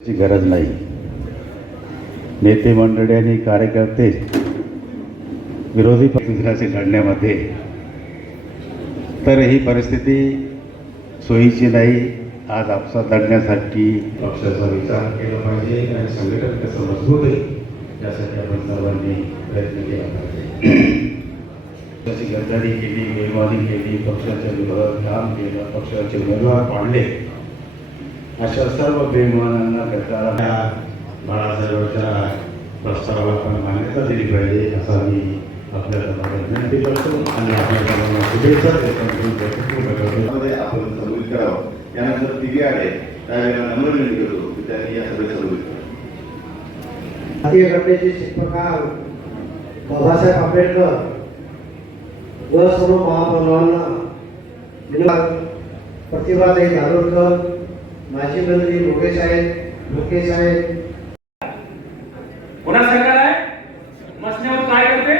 ची गरज नाही. नेते मंडळी आणि कार्यकर्ते विरोधी पक्षाचे लढण्यामध्ये तर ही परिस्थिती सोयीची नाही. आज आपसा लढण्यासाठी पक्षाचा विचार केला पाहिजे आणि संघटन कसं मजबूत आहे यासाठी आपण सर्वांनी प्रयत्न केला पाहिजे. गद्दारी केली बेमानी केली पक्षाच्या विरोधात काम केलं पक्षाचे उमेदवार पाडले. अशा सर्व बेमानांना गद्दारांना बाळासाहेबांच्या प्रस्तावाला आपण मान्यता दिली पाहिजे असा मी आपल्या सर्वांना विनंती करतो. आणि आपल्या सर्वांना शुभेच्छा देतो. आपण संबोधित करावं त्यानंतर तिघे आले त्यावेळेला नम्र विनंती करतो की त्यांनी या सभेत संबोधित करावं भारतीय घटनेचे शिल्पकार बाबासाहेब आंबेडकर व सर्व महापौरांना विनोद प्रतिभाताई धारोडकर माझी मंत्री लोकेश आहेत लोकेश आहेत. पुन्हा सरकार आहे? मसण्यावर काय करते?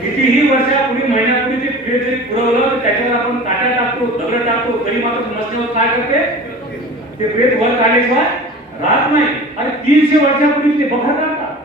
कितीही वर्षापूर्वी महिन्यापूर्वी ते पेज जरी पुरवलं त्याच्यावर आपण काट्या टाकतो दगड टाकतो तरी मात्र मसण्यावर काय करते? ते पेज वर काढल्याशिवाय राहत नाही. आणि तीनशे वर्षापूर्वी ते बघा राहतात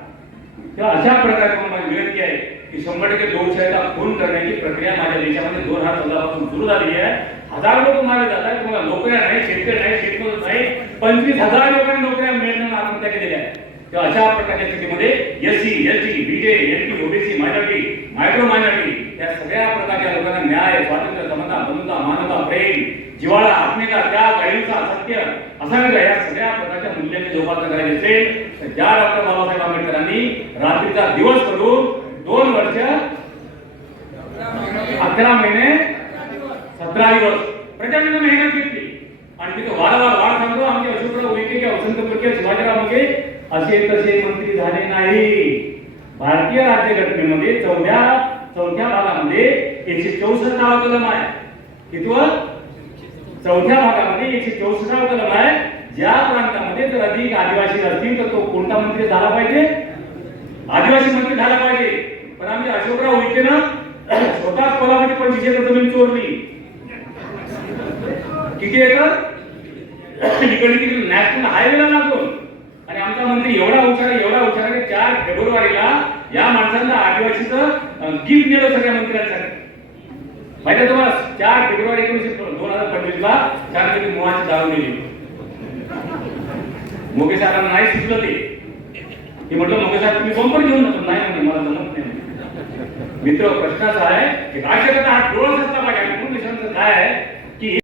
तेव्हा अशा प्रकारे मला माझी विनंती आहे की शंभर टक्के लोकशाहीचा खून करण्याची प्रक्रिया माझ्या देशामध्ये दोन हजार चौदापासून सुरू झाली आहे. हजार लोक मारले जातात तुम्हाला नोकऱ्या नाही शेतकरी नाही शेतमजूर नाही. पंचवीस हजार लोकांनी नोकऱ्या मिळणं आत्महत्या केलेल्या आहेत. तेव्हा अशा प्रकारच्या स्थितीमध्ये S C S T V J N T OBC minority micro minority या सगळ्या प्रकारच्या लोकांना न्याय स्वातंत्र्य समता बंधुता मानवता प्रेम जिवाळा आत्मिका त्याग अहिंसा सत्य असा या सगळ्या प्रकारच्या मूल्यांची जोपासना करायची असेल तर ज्या डॉक्टर बाबासाहेब आंबेडकरांनी रात्रीचा दिवस करून दोन वर्ष अकरा महिने सतरा दिवस. प्रचंड मेहनत घेतली. आणि तिथे वारंवार वाढ सांगतो आमचे अशोकराव उईके किंवा वसंत फडके शिवाजीराव मुके असे तसे मंत्री झाले नाही. भारतीय राज्यघटनेमध्ये चौथ्या चौथ्या भागामध्ये एकशे चौसष्टावा कलम आहे. कितवं चौथ्या भागामध्ये एकशे चौसष्टावा कलम आहे. ज्या प्रांतामध्ये जर अधिक आदिवासी असतील तर तो कोणता मंत्री झाला पाहिजे? आदिवासी मंत्री झाला पाहिजे. पण आम्ही अशोकराव उईकेनं स्वतःच कोल्हापूरची पंचवीस चोरली किती एकर? इकडे तिकडे नॅशनल हायवेला लागून. आणि आमचा मंत्री एवढा हुशार एवढा हुशार आहे की चार फेब्रुवारीला या माणसांना आदिवासीचं गिफ्ट दिलं सगळ्या मंत्र्यांसाठी. माहिती तुम्हाला? चार फेब्रुवारी एकोणीशे दोन हजार पंचवीस ला छानपैकी मुळाची दारू दिली मुकेश साहेबांना नाही सुचलं ते. म्हटलं मुकेश साहेब तुम्ही बंपर घेऊन नाही म्हणे मला जमत नाही मित्र प्रश्न असा आहे की राज्यकर्ता हा डोळस असला पाहिजे. आणि म्हणून काय आहे की